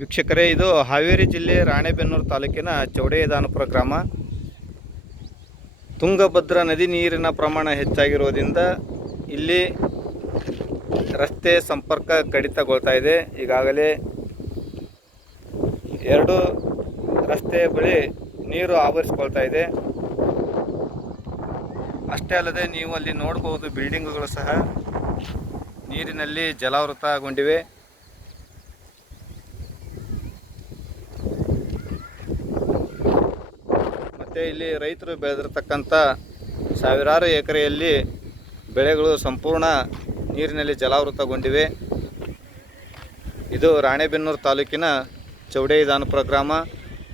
ವೀಕ್ಷಕರೇ, ಇದು ಹಾವೇರಿ ಜಿಲ್ಲೆ ರಾಣೆಬೆನ್ನೂರು ತಾಲೂಕಿನ ಚೌಡೇದಾನಪುರ ಗ್ರಾಮ. ತುಂಗಭದ್ರಾ ನದಿ ನೀರಿನ ಪ್ರಮಾಣ ಹೆಚ್ಚಾಗಿರುವುದರಿಂದ ಇಲ್ಲಿ ರಸ್ತೆ ಸಂಪರ್ಕ ಕಡಿತಗೊಳ್ತಾ ಇದೆ. ಈಗಾಗಲೇ ಎರಡು ರಸ್ತೆ ಬಳಿ ನೀರು ಆವರಿಸ್ಕೊಳ್ತಾ ಇದೆ. ಅಷ್ಟೇ ಅಲ್ಲದೆ ನೀವು ಅಲ್ಲಿ ನೋಡಬಹುದು ಬಿಲ್ಡಿಂಗ್ಗಳು ಸಹ ನೀರಿನಲ್ಲಿ ಜಲಾವೃತಗೊಂಡಿವೆ. ಮತ್ತು ಇಲ್ಲಿ ರೈತರು ಬೆಳೆದಿರ್ತಕ್ಕಂಥ ಸಾವಿರಾರು ಎಕರೆಯಲ್ಲಿ ಬೆಳೆಗಳು ಸಂಪೂರ್ಣ ನೀರಿನಲ್ಲಿ ಜಲಾವೃತಗೊಂಡಿವೆ. ಇದು ರಾಣೆಬೆನ್ನೂರು ತಾಲೂಕಿನ ಚೌಡೇದಾನಪುರ ಗ್ರಾಮ.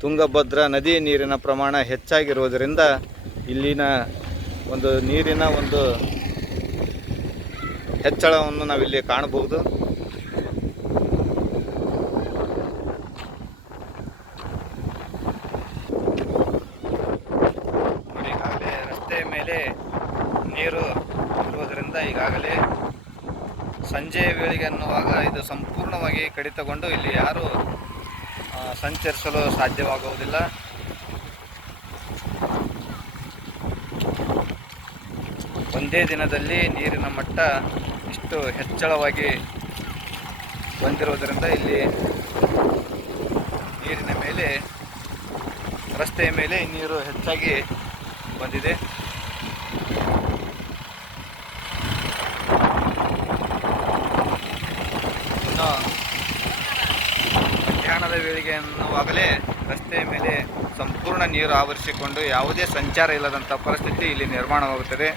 ತುಂಗಭದ್ರಾ ನದಿ ನೀರಿನ ಪ್ರಮಾಣ ಹೆಚ್ಚಾಗಿರುವುದರಿಂದ ಇಲ್ಲಿನ ಒಂದು ನೀರಿನ ಒಂದು ಹೆಚ್ಚಳವನ್ನು ನಾವಿಲ್ಲಿ ಕಾಣಬಹುದು ನೋಡಿ ಈಗಾಗಲೇ ನೀರು ಇರುವುದರಿಂದ ಈಗಾಗಲೇ ಸಂಜೆ ವೇಳೆಗೆ ಅನ್ನುವಾಗ ಇದು ಸಂಪೂರ್ಣವಾಗಿ ಕಡಿತಗೊಂಡು ಇಲ್ಲಿ ಯಾರು ಸಂಚರಿಸಲು ಸಾಧ್ಯವಾಗುವುದಿಲ್ಲ. ಒಂದೇ ದಿನದಲ್ಲಿ ನೀರಿನ ಮಟ್ಟ ಇಷ್ಟು ಹೆಚ್ಚಳವಾಗಿ ಬಂದಿರುವುದರಿಂದ ಇಲ್ಲಿ ನೀರಿನ ಮೇಲೆ, ರಸ್ತೆಯ ಮೇಲೆ ನೀರು ಹೆಚ್ಚಾಗಿ ಬಂದಿದೆ. ಮಧ್ಯಾಹ್ನದ ವೇಳೆಗೆ ಅನ್ನುವಾಗಲೇ ರಸ್ತೆಯ ಮೇಲೆ ಸಂಪೂರ್ಣ ನೀರು ಆವರಿಸಿಕೊಂಡು ಯಾವುದೇ ಸಂಚಾರ ಇಲ್ಲದಂಥ ಪರಿಸ್ಥಿತಿ ಇಲ್ಲಿ ನಿರ್ಮಾಣವಾಗುತ್ತದೆ.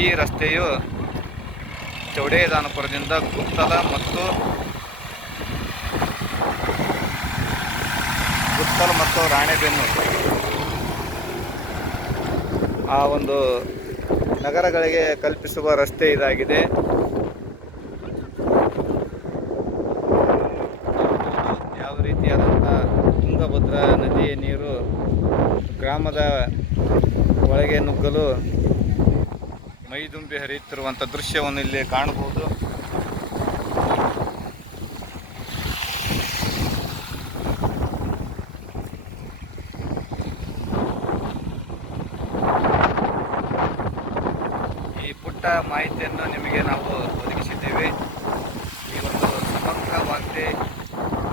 ಈ ರಸ್ತೆಯು ಚೌಡೇದಾನಪುರದಿಂದ ಗುತ್ತಲ ಮತ್ತು ಗುತ್ತಲ ಮತ್ತು ರಾಣೆಬೆನ್ನೂರು ಆ ಒಂದು ನಗರಗಳಿಗೆ ಕಲ್ಪಿಸುವ ರಸ್ತೆ ಇದಾಗಿದೆ. ಯಾವ ರೀತಿಯಾದಂಥ ತುಂಗಭದ್ರಾ ನದಿಯ ನೀರು ಗ್ರಾಮದ ಒಳಗೆ ನುಗ್ಗಲು ಮೈದುಂಬಿ ಹರಿಯುತ್ತಿರುವಂಥ ದೃಶ್ಯವನ್ನು ಇಲ್ಲಿ ಕಾಣಬಹುದು ಈ ಪುಟ್ಟ ಮಾಹಿತಿಯನ್ನು ನಿಮಗೆ ನಾವು ಒದಗಿಸಿದ್ದೇವೆ. ಈ ಒಂದು ಸಮಗ್ರ ವಾರ್ತೆ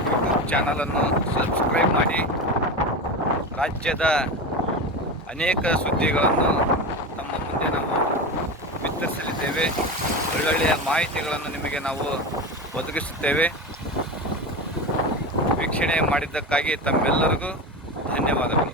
ಯೂಟ್ಯೂಬ್ ಚಾನಲನ್ನು ಸಬ್ಸ್ಕ್ರೈಬ್ ಮಾಡಿ. ರಾಜ್ಯದ ಅನೇಕ ಸುದ್ದಿಗಳನ್ನು ತಮ್ಮ ಮುಂದೆ ನಾವು ವಿತರಿಸಲಿದ್ದೇವೆ ಒಳ್ಳೊಳ್ಳೆಯ ಮಾಹಿತಿಗಳನ್ನು ನಿಮಗೆ ನಾವು ಒದಗಿಸುತ್ತೇವೆ. ವೀಕ್ಷಣೆ ಮಾಡಿದ್ದಕ್ಕಾಗಿ ತಮ್ಮೆಲ್ಲರಿಗೂ ಧನ್ಯವಾದಗಳು.